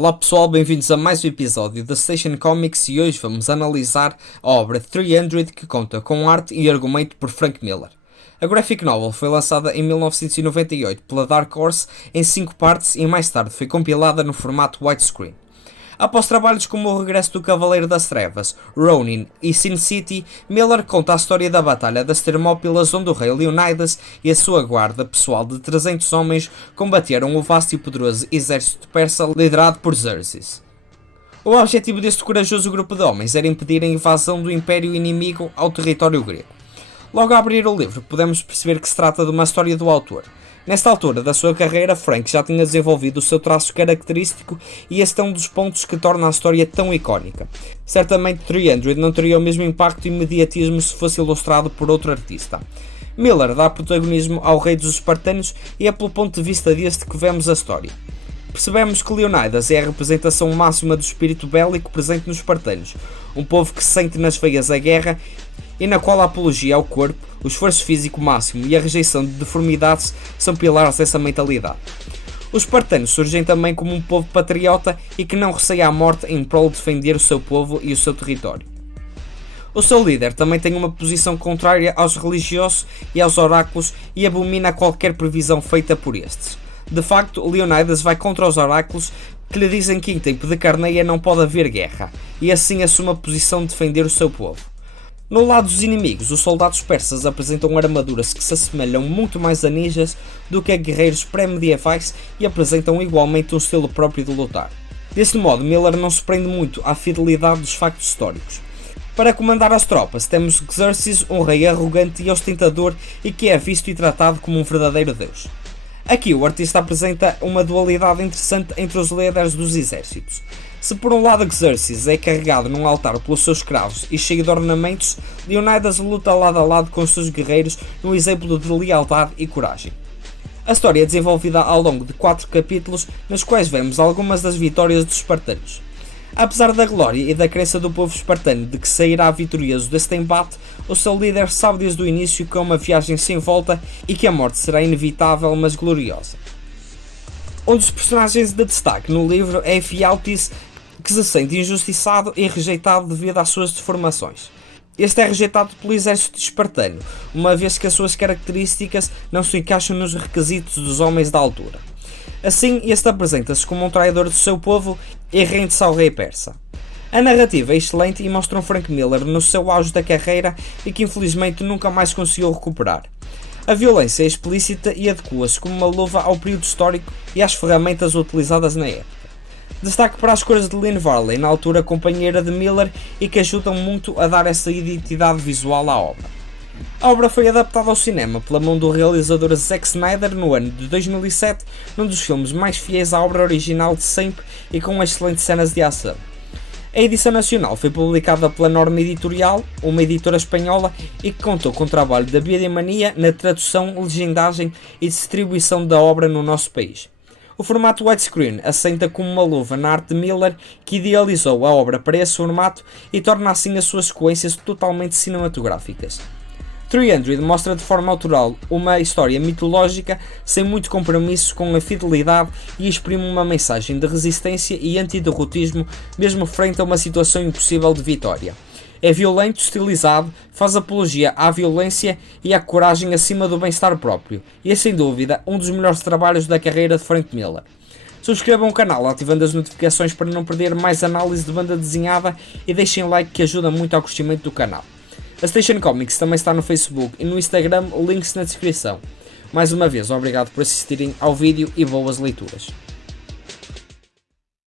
Olá pessoal, bem-vindos a mais um episódio da Station Comics e hoje vamos analisar a obra 300 que conta com arte e argumento por Frank Miller. A graphic novel foi lançada em 1998 pela Dark Horse em 5 partes e mais tarde foi compilada no formato widescreen. Após trabalhos como O Regresso do Cavaleiro das Trevas, Ronin e Sin City, Miller conta a história da Batalha das Termópilas, onde o rei Leonidas e a sua guarda pessoal de 300 homens combateram o vasto e poderoso exército persa liderado por Xerxes. O objetivo deste corajoso grupo de homens era impedir a invasão do império inimigo ao território grego. Logo a abrir o livro, podemos perceber que se trata de uma história do autor. Nesta altura da sua carreira, Frank já tinha desenvolvido o seu traço característico e este é um dos pontos que torna a história tão icónica. Certamente 300 não teria o mesmo impacto e imediatismo se fosse ilustrado por outro artista. Miller dá protagonismo ao rei dos espartanos e é pelo ponto de vista deste que vemos a história. Percebemos que Leonidas é a representação máxima do espírito bélico presente nos espartanos, um povo que sente nas veias a guerra e na qual a apologia ao corpo, o esforço físico máximo e a rejeição de deformidades são pilares dessa mentalidade. Os espartanos surgem também como um povo patriota e que não receia a morte em prol de defender o seu povo e o seu território. O seu líder também tem uma posição contrária aos religiosos e aos oráculos e abomina qualquer previsão feita por estes. De facto, Leonidas vai contra os oráculos que lhe dizem que em tempo de Carneia não pode haver guerra, e assim assume a posição de defender o seu povo. No lado dos inimigos, os soldados persas apresentam armaduras que se assemelham muito mais a ninjas do que a guerreiros pré-medievais e apresentam igualmente um estilo próprio de lutar. Deste modo, Miller não se prende muito à fidelidade dos factos históricos. Para comandar as tropas, temos Xerxes, um rei arrogante e ostentador e que é visto e tratado como um verdadeiro deus. Aqui o artista apresenta uma dualidade interessante entre os líderes dos exércitos. Se por um lado Xerxes é carregado num altar pelos seus escravos e cheio de ornamentos, Leonidas luta lado a lado com os seus guerreiros num exemplo de lealdade e coragem. A história é desenvolvida ao longo de 4 capítulos, nos quais vemos algumas das vitórias dos espartanos. Apesar da glória e da crença do povo espartano de que sairá vitorioso deste embate, o seu líder sabe desde o início que é uma viagem sem volta e que a morte será inevitável mas gloriosa. Um dos personagens de destaque no livro é Ephialtes, que se sente injustiçado e rejeitado devido às suas deformações. Este é rejeitado pelo exército espartano, uma vez que as suas características não se encaixam nos requisitos dos homens da altura. Assim, este apresenta-se como um traidor do seu povo e rende-se ao rei persa. A narrativa é excelente e mostra um Frank Miller no seu auge da carreira e que infelizmente nunca mais conseguiu recuperar. A violência é explícita e adequa-se como uma luva ao período histórico e às ferramentas utilizadas na época. Destaque para as cores de Lynn Varley, na altura companheira de Miller, e que ajudam muito a dar essa identidade visual à obra. A obra foi adaptada ao cinema pela mão do realizador Zack Snyder no ano de 2007, num dos filmes mais fiéis à obra original de sempre e com excelentes cenas de ação. A edição nacional foi publicada pela Norma Editorial, uma editora espanhola, e que contou com o trabalho da Biedemania na tradução, legendagem e distribuição da obra no nosso país. O formato widescreen assenta como uma luva na arte de Miller, que idealizou a obra para esse formato e torna assim as suas sequências totalmente cinematográficas. 300 mostra de forma autoral uma história mitológica sem muito compromisso com a fidelidade e exprime uma mensagem de resistência e antiderrotismo mesmo frente a uma situação impossível de vitória. É violento, estilizado, faz apologia à violência e à coragem acima do bem-estar próprio, e é sem dúvida um dos melhores trabalhos da carreira de Frank Miller. Subscrevam o canal ativando as notificações para não perder mais análise de banda desenhada e deixem like que ajuda muito ao crescimento do canal. A Station Comics também está no Facebook e no Instagram, links na descrição. Mais uma vez, obrigado por assistirem ao vídeo e boas leituras.